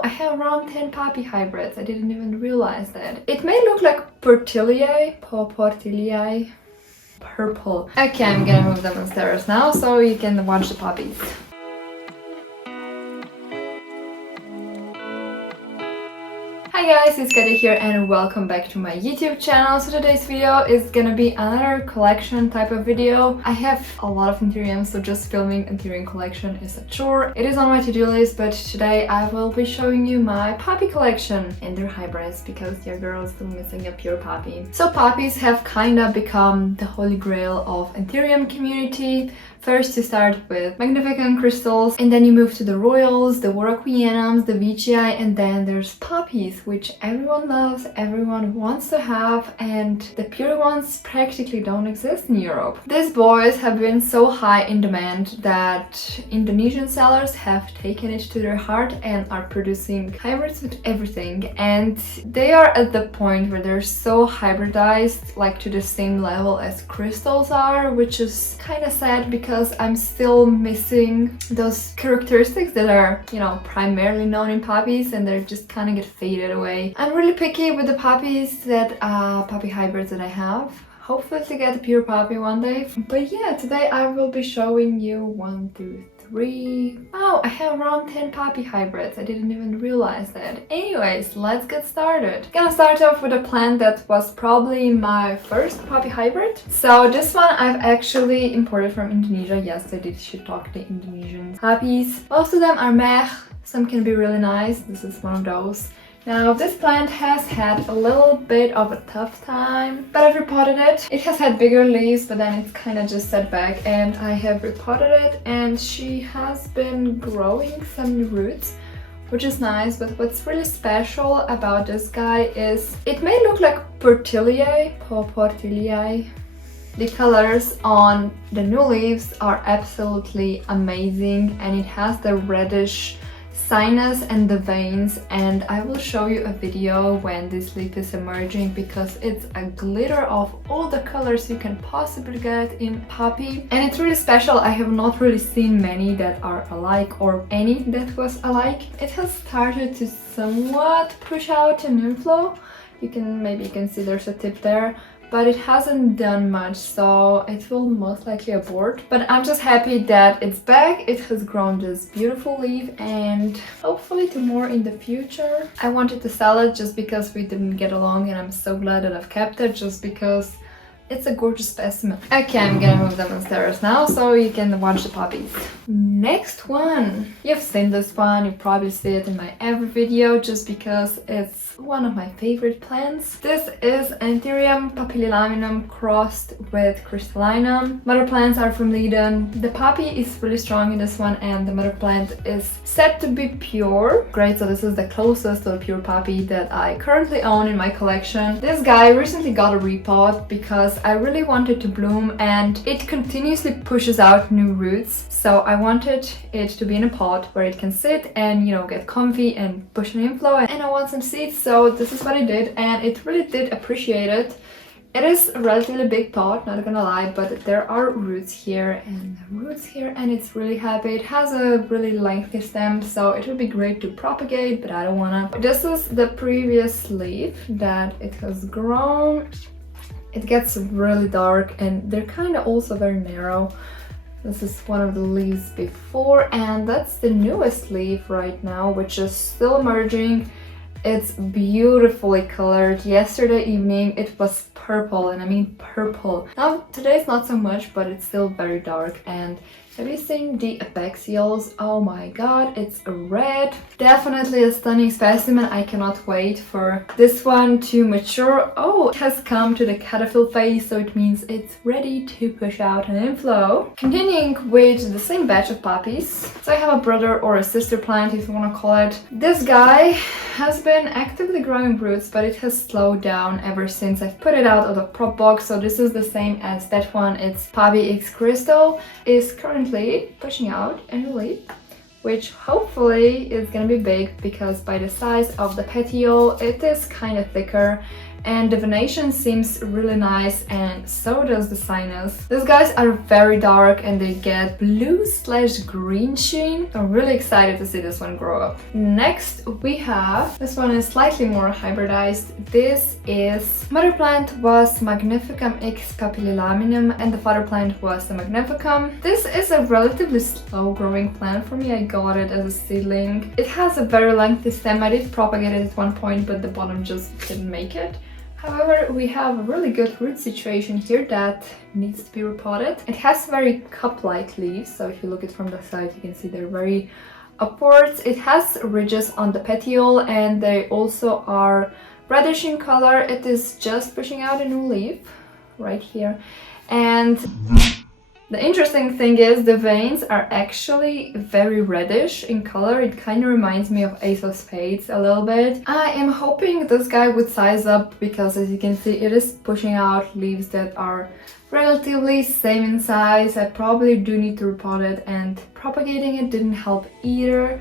Wow, I have around 10 PAPI hybrids. I didn't even realize that. It may look like portilliae, purple. Okay, I'm gonna move them upstairs now so you can watch the poppies. Hi guys, it's Katia here and welcome back to my YouTube channel. So today's video is gonna be another collection type of video. I have a lot of Anthurium, so just filming Anthurium collection is a chore. It is on my to-do list, but today I will be showing you my PAPI collection and their hybrids because your girl is still missing a pure PAPI. So poppies have kinda become the holy grail of Anthurium community. First you start with magnificent crystals and then you move to the royals, the Warocquianums, the Veitchii, and then there's poppies, which everyone loves, everyone wants to have, and the pure ones practically don't exist in Europe. These boys have been so high in demand that Indonesian sellers have taken it to their heart and are producing hybrids with everything, and they are at the point where they're so hybridized, like to the same level as crystals are, which is kind of sad because I'm still missing those characteristics that are, you know, primarily known in poppies, and they just kind of get faded away. I'm really picky with the poppies that PAPI hybrids that I have. Hopefully to get a pure PAPI one day. But yeah, today I will be showing you 1, 2, 3. Wow, I have around 10 PAPI hybrids. I didn't even realize that. Anyways, let's get started. Gonna start off with a plant that was probably my first PAPI hybrid. So this one I've actually imported from Indonesia. Yes, I did shit talk the Indonesian poppies. Most of them are meh. Some can be really nice. This is one of those. Now, this plant has had a little bit of a tough time, but I've repotted it. It has had bigger leaves, but then it's kind of just set back, and I have repotted it, and she has been growing some new roots, which is nice. But what's really special about this guy is it may look like portilliae. The colors on the new leaves are absolutely amazing, and it has the reddish sinus and the veins, and I will show you a video when this leaf is emerging because it's a glitter of all the colors you can possibly get in PAPI, and it's really special. I have not really seen many that are alike or any that was alike. It has started to somewhat push out an inflow. Maybe you can see there's a tip there, but it hasn't done much, so it will most likely abort. But I'm just happy that it's back. It has grown this beautiful leaf, and hopefully to more in the future. I wanted to sell it just because we didn't get along, and I'm so glad that I've kept it just because it's a gorgeous specimen. Okay, I'm gonna move them upstairs now so you can watch the poppies. Next one. You've seen this one, you probably see it in my every video just because it's one of my favorite plants. This is Anthurium papillilaminum crossed with crystallinum. Mother plants are from Leiden. The PAPI is really strong in this one, and the mother plant is said to be pure. Great, so this is the closest to a pure PAPI that I currently own in my collection. This guy recently got a repot because I really wanted to bloom, and it continuously pushes out new roots. So I wanted it to be in a pot where it can sit and, you know, get comfy and push an inflow, and I want some seeds. So this is what I did, and it really did appreciate it. It is a relatively big pot, not gonna lie, but there are roots here and roots here, and it's really happy. It has a really lengthy stem, so it would be great to propagate, but I don't wanna. This is the previous leaf that it has grown. It gets really dark, and they're kind of also very narrow. This is one of the leaves before, and that's the newest leaf right now, which is still emerging. It's beautifully colored. Yesterday evening it was purple, and I mean purple. Now today's not so much, but it's still very dark. And have you seen the apexials? Oh my god, it's red. Definitely a stunning specimen. I cannot wait for this one to mature. Oh, it has come to the caterpillar phase, so it means it's ready to push out an inflow. Continuing with the same batch of poppies. So I have a brother or a sister plant, if you want to call it. This guy has been actively growing roots, but it has slowed down ever since I've put it out of the prop box. So this is the same as that one. It's PAPI X Crystal. Is currently pushing out a new leaf, which hopefully is gonna be big because by the size of the petiole it is kind of thicker, and the venation seems really nice, and so does the sinus. These guys are very dark and they get blue/green sheen. I'm really excited to see this one grow up. Next we have, this one is slightly more hybridized. This is, mother plant was Magnificum X papillilaminum and the father plant was the Magnificum. This is a relatively slow growing plant for me. I got it as a seedling. It has a very lengthy stem. I did propagate it at one point, but the bottom just didn't make it. However, we have a really good root situation here that needs to be repotted. It has very cup-like leaves, so if you look at it from the side, you can see they're very upwards. It has ridges on the petiole and they also are reddish in color. It is just pushing out a new leaf right here. And the interesting thing is the veins are actually very reddish in color. It kind of reminds me of Ace of Spades a little bit. I am hoping this guy would size up because, as you can see, it is pushing out leaves that are relatively same in size. I probably do need to repot it, and propagating it didn't help either.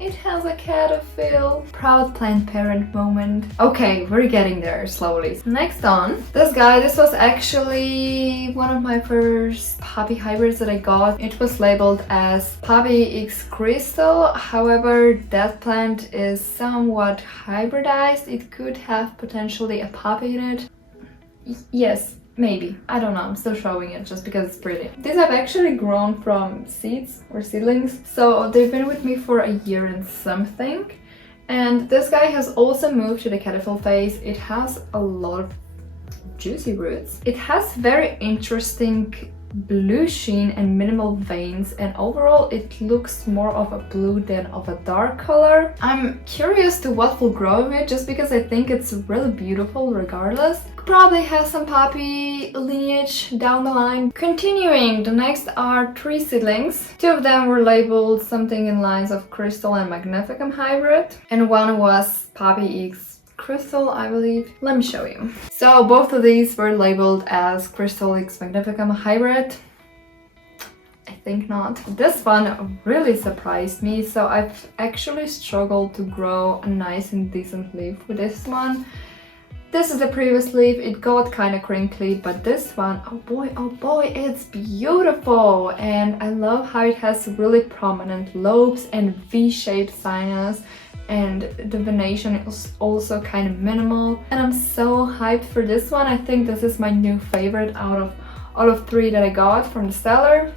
It has a caterpillar. Proud plant parent moment. Okay, we're getting there slowly. Next on, this guy, this was actually one of my first PAPI hybrids that I got. It was labeled as PAPI X Crystal. However, that plant is somewhat hybridized. It could have potentially a PAPI in it. Yes. Maybe. I don't know. I'm still showing it just because it's pretty. These have actually grown from seeds or seedlings. So they've been with me for a year and something. And this guy has also moved to the caterpillar phase. It has a lot of juicy roots. It has very interesting blue sheen and minimal veins, and overall it looks more of a blue than of a dark color. I'm curious to what will grow of it just because I think it's really beautiful regardless. Probably has some PAPI lineage down the line. Continuing, the next are 3 seedlings. 2 of them were labeled something in lines of Crystal and Magnificum hybrid, and one was PAPI X Crystal, I believe. Let me show you. So both of these were labeled as Crystal X Magnificum hybrid. I think not. This one really surprised me, so I've actually struggled to grow a nice and decent leaf with this one. This is the previous leaf. It got kind of crinkly, but this one, oh boy, it's beautiful. And I love how it has really prominent lobes and V-shaped sinus, and the venation is also kind of minimal. And I'm so hyped for this one. I think this is my new favorite out of 3 that I got from the seller.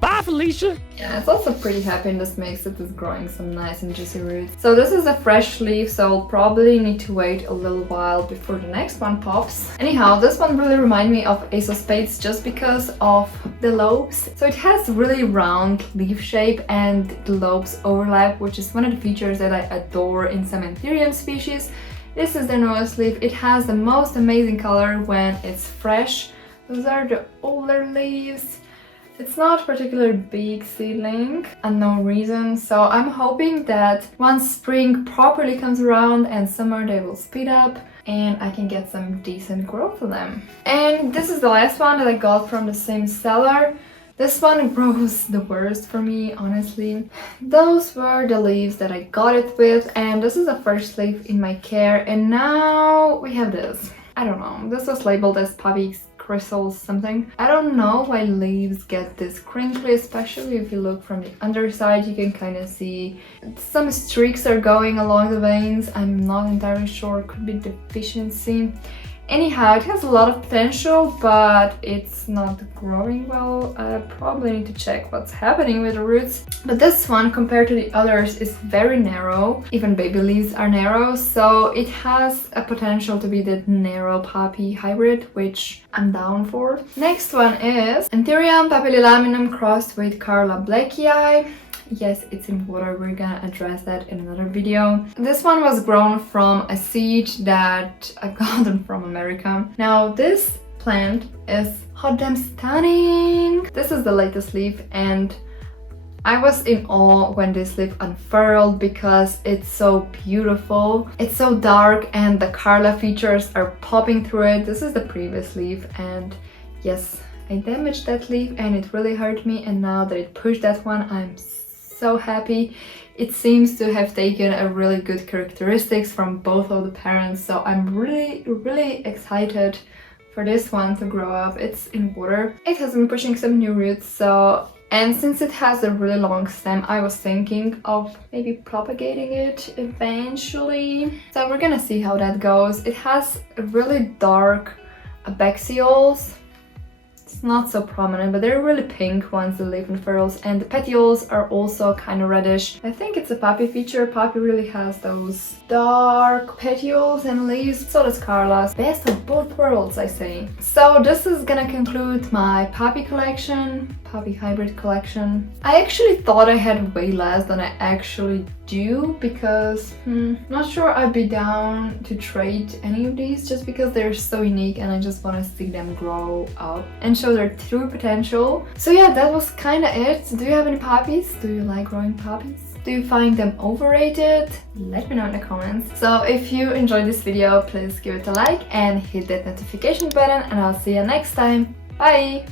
Bye, Felicia! Yeah, it's also pretty happy in this mix. It is growing some nice and juicy roots. So this is a fresh leaf, so I'll probably need to wait a little while before the next one pops. Anyhow, this one really reminds me of Ace of Spades just because of the lobes. So it has really round leaf shape and the lobes overlap, which is one of the features that I adore in some Anthurium species. This is the newest leaf. It has the most amazing color when it's fresh. Those are the older leaves. It's not particularly big seedling, unknown reason, so I'm hoping that once spring properly comes around and summer, they will speed up and I can get some decent growth of them. And this is the last one that I got from the same seller. This one grows the worst for me, honestly. Those were the leaves that I got it with, and this is the first leaf in my care, and now we have this. I don't know, this was labeled as PAPI X Crystal something. I don't know why leaves get this crinkly, especially if you look from the underside. You can kind of see some streaks are going along the veins. I'm not entirely sure, could be deficiency. Anyhow, it has a lot of potential, but it's not growing well. I probably need to check what's happening with the roots. But this one, compared to the others, is very narrow. Even baby leaves are narrow, so it has a potential to be the narrow PAPI hybrid, which I'm down for. Next one is Anthurium papillilaminum crossed with Carla Blakii. Yes, it's in water. We're gonna address that in another video. This one was grown from a seed that I got from America. Now this plant is hot damn stunning. This is the latest leaf, and I was in awe when this leaf unfurled because it's so beautiful. It's so dark and the Carla features are popping through it. This is the previous leaf, and yes, I damaged that leaf and it really hurt me, and now that it pushed that one, I'm so happy. It seems to have taken a really good characteristics from both of the parents, so I'm really excited for this one to grow up. It's in water. It has been pushing some new roots, and since it has a really long stem, I was thinking of maybe propagating it eventually. So we're gonna see how that goes. It has really dark abaxioles. It's not so prominent, but they're really pink once they leave in furrows, and the petioles are also kind of reddish. I think it's a PAPI feature. PAPI really has those dark petioles and leaves. So does Carla's. Best of both worlds, I say. So this is gonna conclude my PAPI collection, PAPI hybrid collection. I actually thought I had way less than I actually do, because not sure I'd be down to trade any of these, just because they're so unique and I just want to see them grow up and show their true potential. So yeah, that was kind of it. Do you have any poppies? Do you like growing poppies? Do you find them overrated? Let me know in the comments. So if you enjoyed this video, please give it a like and hit that notification button, and I'll see you next time. Bye!